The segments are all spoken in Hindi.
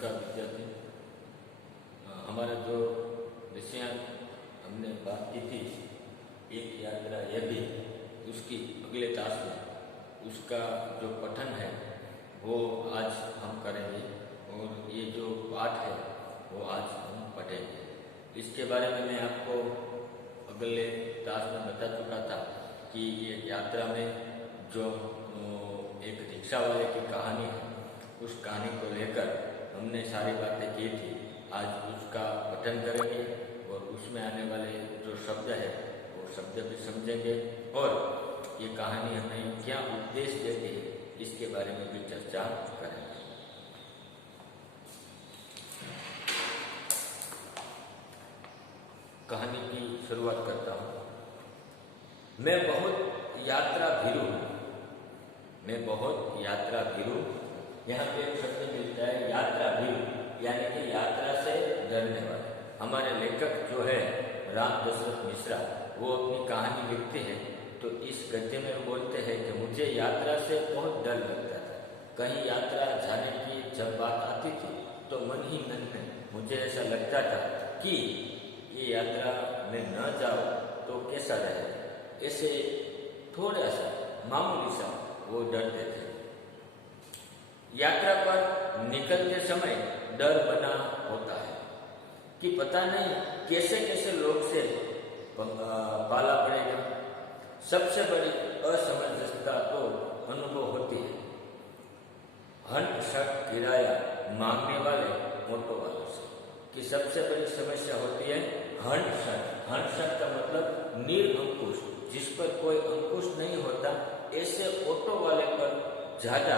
नमस्कार विद्यार्थी। हमारा जो विषय हमने बात की थी एक यात्रा यह भी, उसकी अगले क्लास में उसका जो पठन है वो आज हम करेंगे और ये जो पाठ है वो आज हम पढ़ेंगे। इसके बारे में मैं आपको अगले क्लास में बता चुका था कि ये यात्रा में जो एक रिक्शा वाले की कहानी है उस कहानी को लेकर हमने सारी बातें की थी। आज उसका पठन करेंगे और उसमें आने वाले जो शब्द है वो शब्द भी समझेंगे और ये कहानी हमें क्या उपदेश देती है इसके बारे में भी चर्चा करेंगे। कहानी की शुरुआत करता हूँ। मैं बहुत यात्रा भीरू हूँ। मैं बहुत यात्रा भीरू। यहाँ पे एक शब्द मिलता है यात्रा भीरू, यानी कि यात्रा से डरने वाले। हमारे लेखक जो है राम दशरथ मिश्रा, वो अपनी कहानी लिखते हैं तो इस गद्य में बोलते हैं कि मुझे यात्रा से बहुत डर लगता था। कहीं यात्रा जाने की जब बात आती थी तो मन ही मन में मुझे ऐसा लगता था कि ये यात्रा में न जाओ तो कैसा रहे। ऐसे थोड़ा सा मामूली सा वो डरते थे। यात्रा पर निकलते समय डर बना होता है कि पता नहीं कैसे कैसे लोग से पाला पड़ेगा। सबसे बड़ी असमंजसता तो अनुभव होती है हंट शक किराया मांगने वाले ऑटो वालों से। कि सबसे बड़ी समस्या होती है हंट शक का मतलब निरअंकुश, जिस पर कोई अंकुश नहीं होता, ऐसे ऑटो वाले पर ज्यादा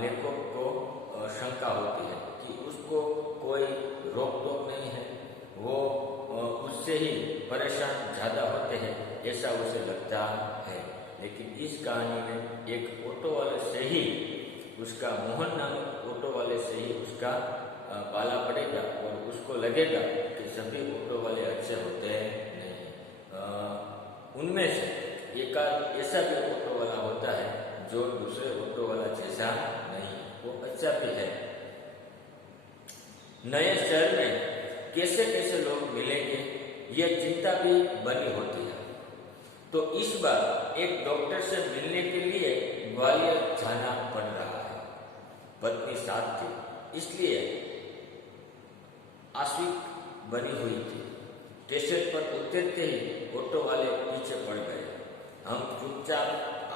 लेखकों को शंका होती है कि उसको कोई रोक टोक नहीं है, वो उससे ही परेशान ज्यादा होते हैं ऐसा उसे लगता है। लेकिन इस कहानी में एक ऑटो वाले से ही उसका मोहन नामक ऑटो वाले से ही उसका पाला पड़ेगा और उसको लगेगा कि सभी ऑटो वाले अच्छे होते नहीं। उनमें से एक ऐसा भी ऑटो वाला होता है जो दूसरे ऑटो वाला जैसा नहीं, वो अच्छा भी है। नए शहर में कैसे कैसे लोग मिलेंगे ये चिंता भी बनी होती है। तो इस बार एक डॉक्टर से मिलने के लिए ग्वालियर जाना पड़ रहा है। पत्नी साथ थी, इसलिए आशिक बनी हुई थी। स्टेशन पर उतरते ही ऑटो वाले पीछे पड़ गए। हम चुपचाप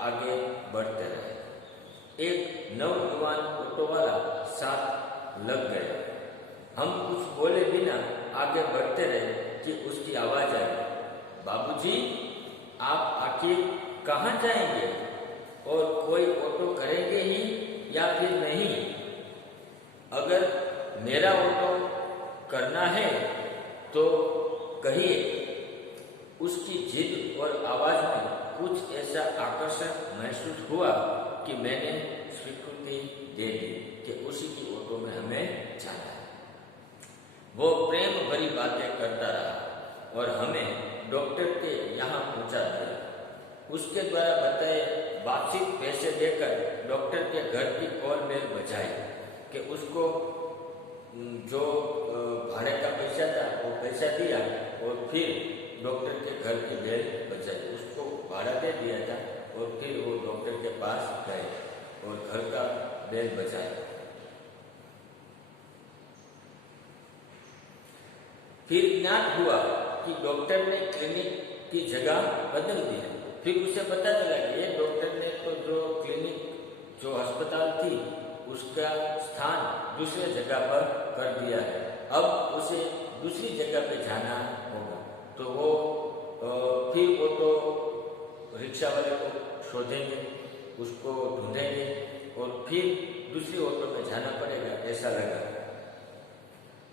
आगे बढ़ते रहे। एक नौजवान ऑटो वाला साथ लग गया। हम कुछ बोले बिना आगे बढ़ते रहे कि उसकी आवाज आई, बाबूजी आप आखिर कहाँ जाएंगे और कोई ऑटो करेंगे ही या फिर नहीं? अगर मेरा ऑटो करना है तो कहिए। उसकी जिद और आवाज में कुछ ऐसा आकर्षक महसूस हुआ कि मैंने स्वीकृति दे दी कि उसी की ऑटो में हमें जाना है। वो प्रेम भरी बातें करता रहा और हमें डॉक्टर के यहाँ पहुंचा दिया। उसके द्वारा बताए वार्षिक पैसे देकर डॉक्टर के घर की कॉल बेल बजाई कि उसको जो भाड़े का पैसा था वो पैसा दिया और फिर डॉक्टर के घर की बेल बजाई। उसको भाड़ा दे दिया था और फिर वो डॉक्टर के पास गए और घर का बेल बजाया। फिर ज्ञात हुआ कि डॉक्टर ने क्लिनिक की जगह बदल दी है। फिर उसे पता चला कि ये डॉक्टर ने तो जो क्लिनिक जो अस्पताल थी उसका स्थान दूसरे जगह पर कर दिया है। अब उसे दूसरी जगह पे जाना होगा। तो वो फिर ऑटो रिक्शा वाले को शोधेंगे, उसको ढूंढेंगे और फिर दूसरी ऑटो में जाना पड़ेगा ऐसा लगा।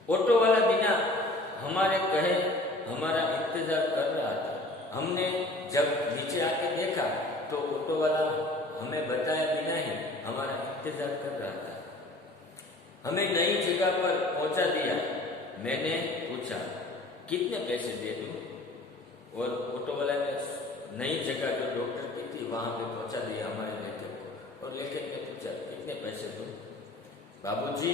ऑटो वाला बिना हमारे कहे हमारा इंतजार कर रहा था। हमने जब नीचे आके देखा तो ऑटो वाला हमें बताया बिना ही हमारा इंतजार कर रहा था। हमें नई जगह पर पहुंचा दिया। मैंने पूछा कितने पैसे दे दूं? और ऑटो वाला ने नई जगह जो डॉक्टर की थी वहां पे पहुंचा दिया हमारे लेखक को। और लेखक ने पूछा कितने पैसे दूं? बाबूजी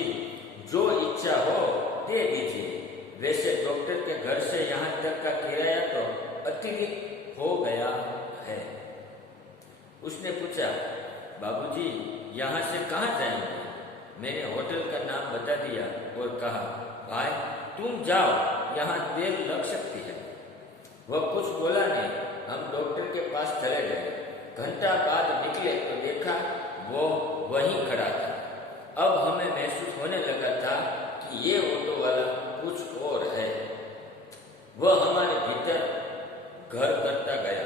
जो इच्छा हो दे दीजिए। वैसे डॉक्टर के घर से यहाँ तक का किराया तो अतिरिक्त हो गया है। उसने पूछा, बाबूजी यहाँ से कहाँ जाएंगे? मैंने होटल का नाम बता दिया और कहा, भाई तुम जाओ, यहाँ देर लग सकती है। वह कुछ बोला नहीं। हम डॉक्टर के पास चले गए। घंटा बाद निकले तो देखा वो वहीं खड़ा था। अब हमें महसूस होने लगा था कि ये ऑटो वाला कुछ और है। वह हमारे भीतर घर करता गया।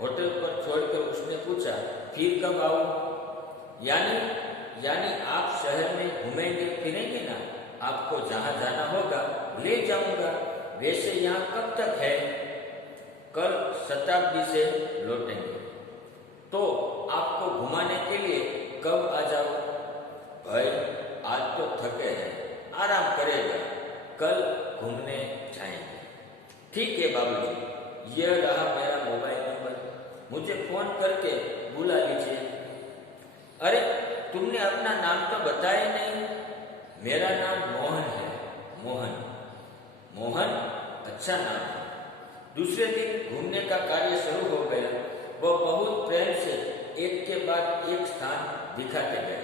होटल पर छोड़कर उसने पूछा, फिर कब आऊं? यानी आप शहर में घूमेंगे फिरेंगे ना? आपको जहां जाना होगा ले जाऊंगा। वैसे यहाँ कब तक है? कल शताब्दी से लौटेंगे तो आपको घुमाने के लिए कब आ जाओ? भाई आज तो थके हैं, आराम करेगा, कल घूमने जाएंगे। ठीक है बाबूजी, यह रहा मेरा मोबाइल नंबर, मुझे फोन करके बुला लीजिए। अरे तुमने अपना नाम तो बताया नहीं। मेरा नाम मोहन है। मोहन अच्छा नाम है। दूसरे दिन घूमने का कार्य शुरू हो गया। वह बहुत प्रेम से एक के बाद एक स्थान दिखाते गए।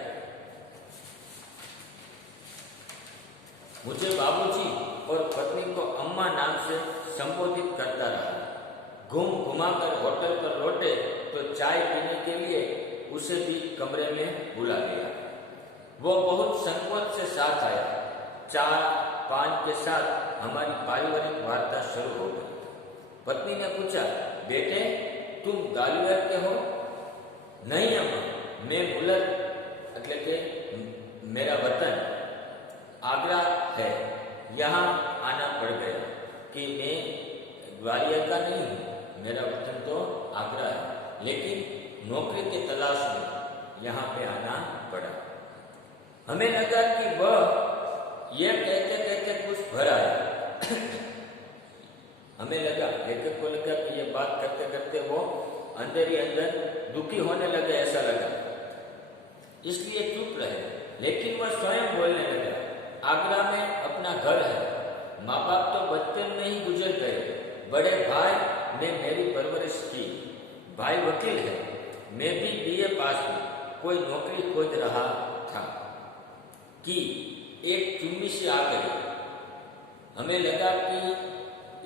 मुझे बाबूजी और पत्नी को अम्मा नाम से संबोधित करता रहा। घुमाकर होटल पर लौटे तो चाय पीने के लिए उसे भी कमरे में बुला लिया। वो बहुत संकोच से साथ आया। चाय पान के साथ हमारी पारिवारिक वार्ता शुरू हो गई। पत्नी ने पूछा, बेटे तुम ग्वालियर के हो? नहीं अम्मा, मैं मुलर એટલે કે मेरा वतन आगरा है। यहाँ आना पड़ गया कि मैं ग्वालियर का नहीं हूँ, मेरा वतन तो आगरा है, लेकिन नौकरी की तलाश में यहाँ पे आना पड़ा। हमें लगा कि वह यह कहते कहते कुछ भर आया। हमें लगा, लेखक को लगा कि ये बात करते करते वो अंदर ही अंदर दुखी होने लगे, ऐसा लगा, इसलिए चुप रहे। लेकिन वह स्वयं बोलने लगा, आगरा में अपना घर है, माँ बाप तो बचपन में ही गुजर गए, बड़े भाई ने मेरी परवरिश की, भाई वकील है, मैं भी बीए पास हूँ, कोई नौकरी खोज रहा था कि एक चुम्मी से आ गई। हमें लगा कि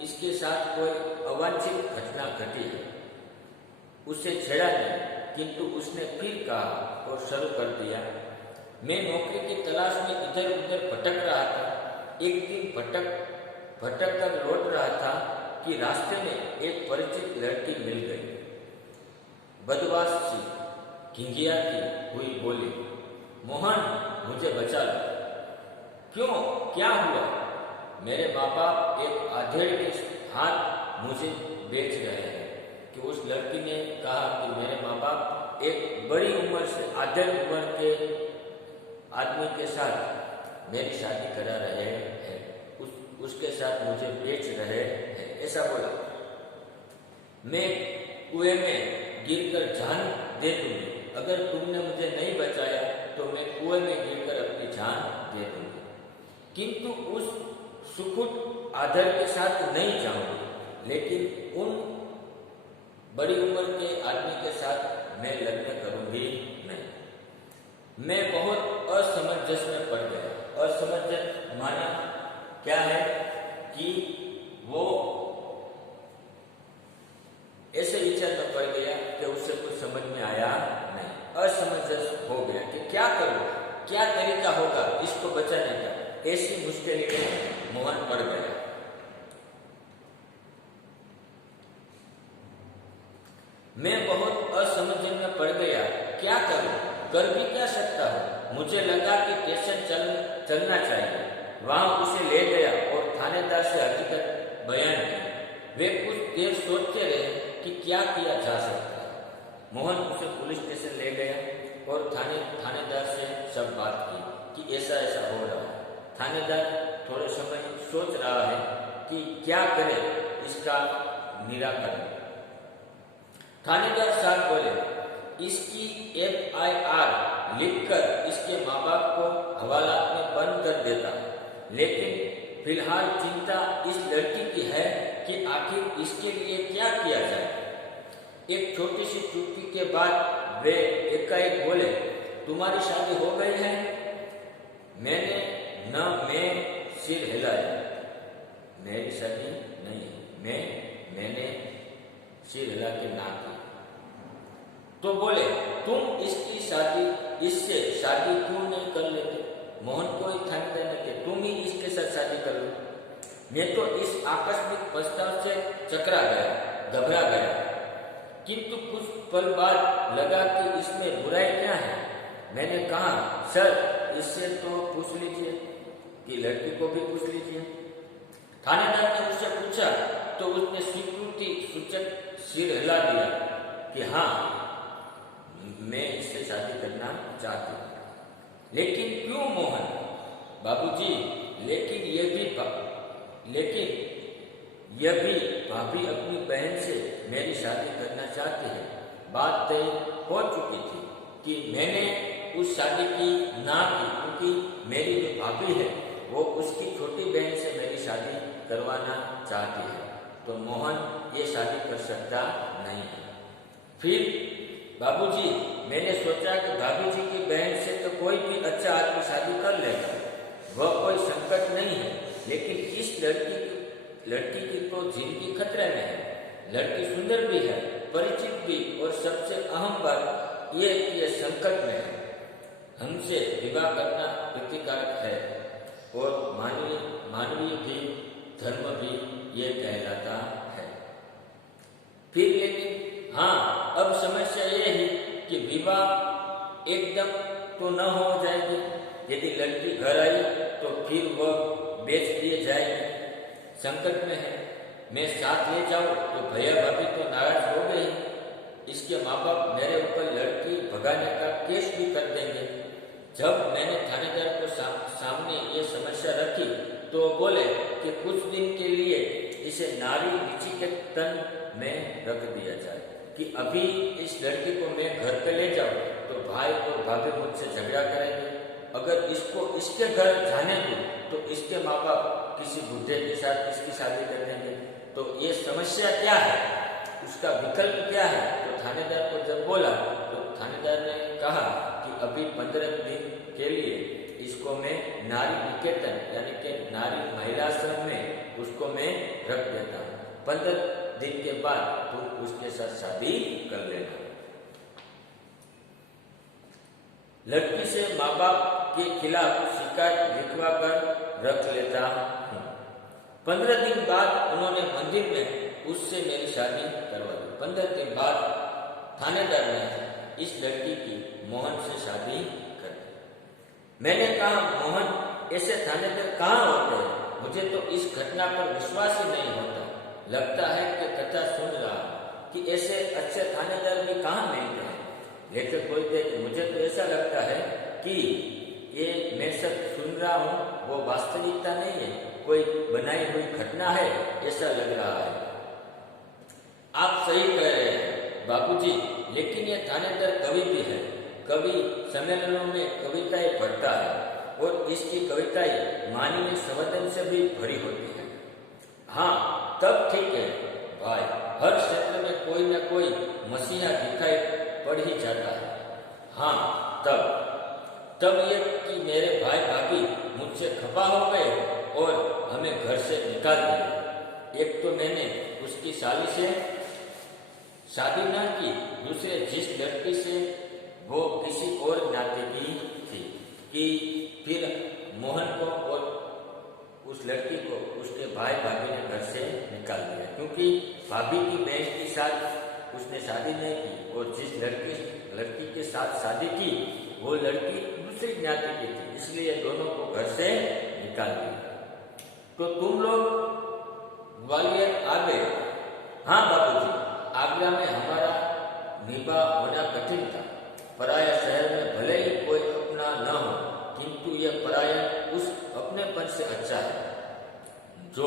इसके साथ कोई अवांछित घटना घटी है। उसे छेड़ा नहीं, किंतु उसने फिर कहा और शुरू कर दिया, मैं नौकरी की तलाश में इधर उधर भटक रहा था। एक दिन भटक कर लौट रहा था कि रास्ते में एक परिचित लड़की मिल गई। बदमाश सी, घिंघियाती हुई बोली, मोहन मुझे बचा लो। क्यों, क्या हुआ? मेरे माँ बाप एक आधेड़ के हाथ मुझे बेच रहे हैं। कि उस लड़की ने कहा कि मेरे माँ बाप एक बड़ी उम्र से आधेड़ उम्र के आदमी के साथ मेरी शादी करा रहे हैं, उसके साथ मुझे बेच रहे हैं, ऐसा बोला। मैं कुएं में गिरकर जान दे दूंगी, अगर तुमने मुझे नहीं बचाया तो मैं कुएं में गिरकर अपनी जान दे दूंगी, किंतु उस सुकुट आधर के साथ नहीं जाऊंगी, लेकिन उन बड़ी उम्र के आदमी के साथ मैं लग्न करूंगी नहीं। मैं बहुत असमंजस में पड़ गया। असमंजस माना क्या है कि वो ऐसे विचार में पड़ गया कि उसे कुछ समझ में आया नहीं। असमंजस हो गया कि क्या करूं, क्या तरीका होगा इसको बचाने का। ऐसी मुश्किल में मोहन पड़ गया। मैं बहुत असमंजस में पड़ गया, क्या करूं, कर भी क्या सकता हूं। मुझे लगा कि स्टेशन चलना चाहिए। वहां उसे ले गया और थानेदार से हकीकत बयान की। वे कुछ देर सोचते रहे कि क्या किया जा सकता है। मोहन उसे पुलिस स्टेशन ले गया और थानेदार से सब बात की कि ऐसा ऐसा हो रहा है। थानेदार थोड़े समय सोच रहा है कि क्या करे इसका निराकरण। थानेदार साहब बोले, इसकी FIR लिखकर इसके माँ बाप को हवालात में बंद कर देता। लेकिन फिलहाल चिंता इस लड़की की है कि आखिर इसके लिए क्या किया जाए। एक छोटी सी चुप्पी के बाद वे एकाएक बोले, तुम्हारी शादी हो गई है? मैं सिर हिलाया। मेरी शादी नहीं, मैंने सिर हिला के ना की। तो बोले, तुम इससे शादी क्यों नहीं कर लेते? मोहन को ही ठान देने के तुम ही इसके साथ शादी कर लो। मैं तो इस आकस्मिक प्रस्ताव से चकरा गया, घबरा गया, किंतु कुछ पल बाद लगा कि इसमें बुराई क्या है। मैंने कहा, सर इससे तो पूछ लीजिए, कि लड़की को भी पूछ लीजिए। थानेदार ने उससे पूछा तो उसने स्वीकृति सूचक सिर हिला दिया कि हाँ, मैं इससे शादी करना चाहती हूँ। लेकिन क्यों मोहन? बाबूजी, लेकिन यह भी भाभी अपनी बहन से मेरी शादी करना चाहती है। बात तय हो चुकी थी कि मैंने उस शादी की ना की, क्योंकि मेरी जो भाभी है वो उसकी छोटी बहन से मेरी शादी करवाना चाहती है। तो मोहन ये शादी कर सकता नहीं है। फिर बाबूजी, मैंने सोचा कि भाभी जी की बहन से तो कोई भी अच्छा आदमी शादी कर लेगा, वह कोई संकट नहीं है। लेकिन इस लड़की की तो जिंदगी खतरे में है। लड़की सुंदर भी है, परिचित भी, और सबसे अहम बात यह कि यह संकट में है। हमसे विवाह करना प्रतिकारक है और मानवीय भी, धर्म भी ये कहलाता है। फिर लेकिन हाँ, अब समस्या ये है कि विवाह एकदम तो न हो जाएगी। यदि लड़की घर आई तो फिर वह बेच दिए जाएगी। संकट में है। मैं साथ ले जाऊं तो भैया भाभी तो नाराज हो गए। इसके माँ बाप मेरे ऊपर लड़की भगाने का केस भी कर देंगे। जब मैंने थानेदार को सामने ये समस्या रखी तो बोले कि कुछ दिन के लिए इसे नारी निचिकेतन में रख दिया जाए, कि अभी इस लड़की को मैं घर पे ले जाऊं तो भाई और भाभी मुझसे झगड़ा करेंगे। अगर इसको इसके घर जाने दूं तो इसके माँ बाप किसी बुढ़े के साथ इसकी शादी कर देंगे। तो ये समस्या क्या है, उसका विकल्प क्या है? तो थानेदार को जब बोला तो थानेदार ने कहा कि अभी 15 दिन के लिए इसको मैं नारी निकेतन यानी कि नारी महिलाश्रम में उसको मैं रख देता हूँ। 15 दिन के बाद तुम उसके साथ शादी कर लेना। लड़की से माँ बाप के खिलाफ शिकायत लिखवा कर रख लेता हूँ। 15 दिन बाद उन्होंने मंदिर में उससे मेरी शादी करवा दी। 15 दिन बाद थानेदार ने इस लड़की की मोहन से शादी कर दी। मैंने कहा, मोहन ऐसे थानेदार कहाँ होते हैं? मुझे तो इस घटना पर विश्वास ही नहीं होता। लगता है कि कथा सुन रहा कि ऐसे अच्छे थानेदार भी कहाँ मिलते हैं। लेखक बोलते कि मुझे तो ऐसा लगता है कि ये मैं सब सुन रहा हूँ वो वास्तविकता नहीं है, कोई बनाई हुई घटना है, ऐसा लग रहा है। आप सही कह रहे हैं बाबूजी, लेकिन ये थानेदार कवि भी है। कवि सम्मेलनों में कविताएं पढ़ता है और इसकी कविताएं मानवीय संवेदन से भी भरी होती है। हाँ, तब ठीक है भाई, हर क्षेत्र में कोई न कोई मसीहा दिखाई पड़ ही जाता है। हाँ, तब ये कि मेरे भाई भाभी मुझसे खफा हो गए और हमें घर से निकाल दिया। एक तो मैंने उसकी साली से शादी न की, दूसरे जिस लड़की से वो किसी और नाते की थी, कि फिर मोहन को और उस लड़की को उसके भाई भाभी ने घर से निकाल दिया, क्योंकि भाभी की बहन के साथ उसने शादी नहीं की और जिस लड़की के साथ शादी की वो लड़की दूसरी ज्ञाति की थी, इसलिए दोनों को घर से निकाल दिया। तो तुम लोग ग्वालियर आ गए? हाँ बाबूजी, आगरा में हमारा निभा होना कठिन था। पराया शहर में भले ही कोई अपना न हो, किंतु यह पराया उस अपनेपन से अच्छा है जो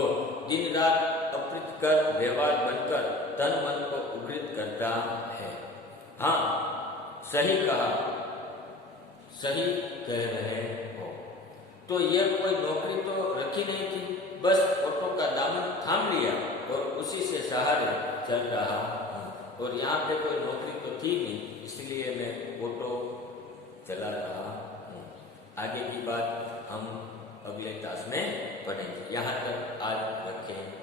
दिन रात अप्रीतिकर व्यवहार बनकर तन मन को उग्रित करता है। हाँ, सही कहा, सही कह रहे हो। तो ये कोई नौकरी तो रखी नहीं थी, बस ऑटो का दामन थाम लिया और उसी से सहारे चल रहा हूँ। और यहाँ पे कोई नौकरी तो थी नहीं, इसलिए मैं ऑटो चला रहा हूँ। आगे की बात हम अगले क्लास में पढ़ेंगे। यहाँ तक आज रखें।